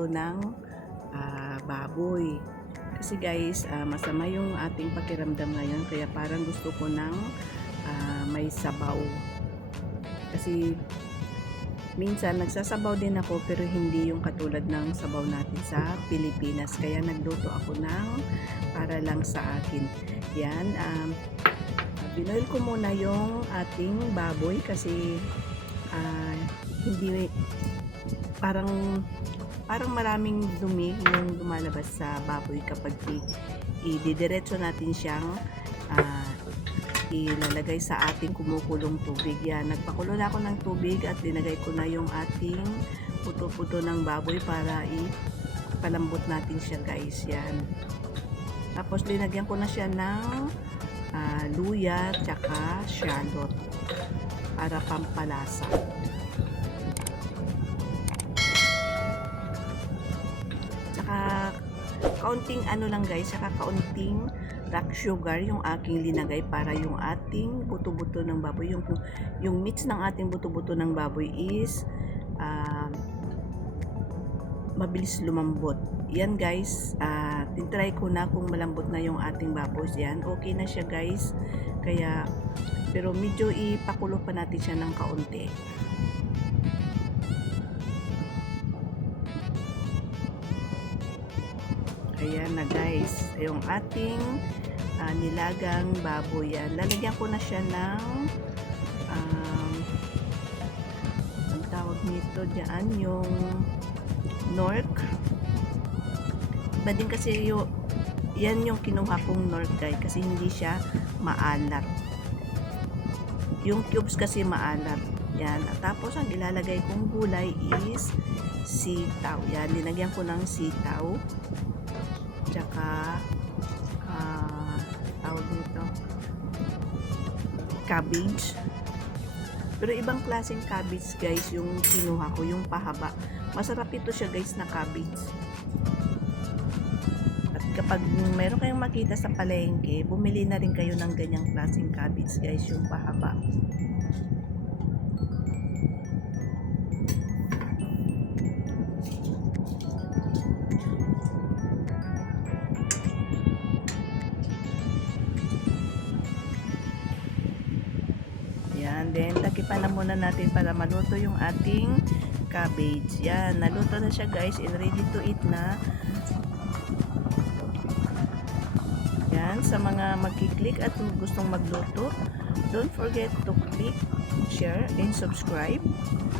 buto ng baboy. Kasi guys, masama yung ating pakiramdam ngayon, kaya parang gusto ko ng may sabaw. Kasi minsan nagsasabaw din ako, pero hindi yung katulad ng sabaw natin sa Pilipinas. Kaya nagluto ako ng para lang sa akin. Yan, binoil ko muna yung ating baboy kasi hindi parang maraming dumi yung lumalabas sa baboy kapag ididiretso natin siyang ilalagay sa ating kumukulong tubig. Yan, nagpakulo na ako ng tubig at dinagay ko na yung ating puto-puto ng baboy para ipalambot natin siya guys. Yan. Tapos linagyan ko na siya ng luya tsaka shallot para pampalasa. Kaunting ano lang guys, saka kaunting rock sugar yung aking linagay para yung ating buto-buto ng baboy, yung mix ng ating buto-buto ng baboy is mabilis lumambot. Yan guys, tintry ko na kung malambot na yung ating baboy. Yan, okay na siya guys. Kaya, pero medyo ipakulo pa natin siya ng kaunti. Ayan na guys, yung ating nilagang baboy. Yan, lalagyan ko na siya ng ang tawag nito dyan, yung Knorr. Iba din kasi yan yung kinuha kong Knorr guys, kasi hindi siya maalat. Yung cubes kasi maalat. Yan, at tapos ang ilalagay kong gulay is sitaw. Yan, linagyan ko ng sitaw. Tsaka tawag nito cabbage, pero ibang klaseng cabbage guys yung kinuha ko, yung pahaba. Masarap ito siya guys na cabbage. At kapag meron kayong makita sa palengke, bumili na rin kayo ng ganyang klaseng cabbage guys, yung pahaba. Yan, then takipan na muna natin para maluto yung ating cabbage. Yan, naluto na siya guys and ready to eat na. Yan, sa mga magkiklik at gustong magluto, don't forget to click, share, and subscribe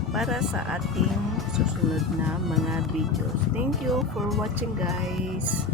para sa ating susunod na mga videos. Thank you for watching guys.